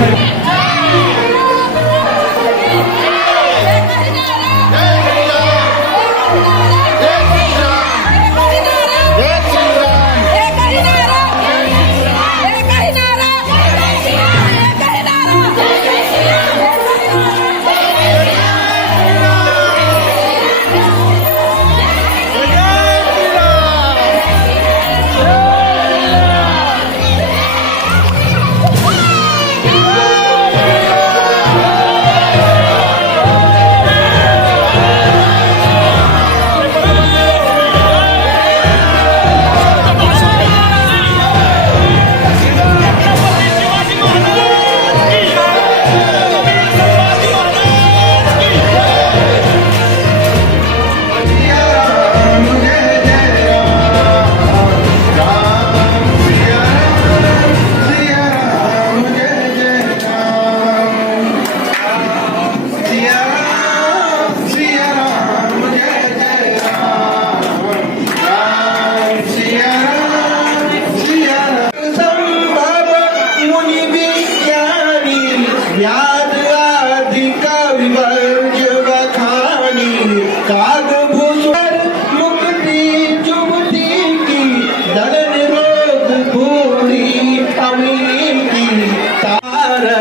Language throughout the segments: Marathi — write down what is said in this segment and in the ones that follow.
Thank you.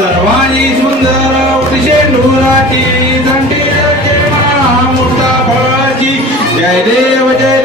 सर्वांनी सुंदर झंटी म्हणा मुर्ता फळाची जय देव जय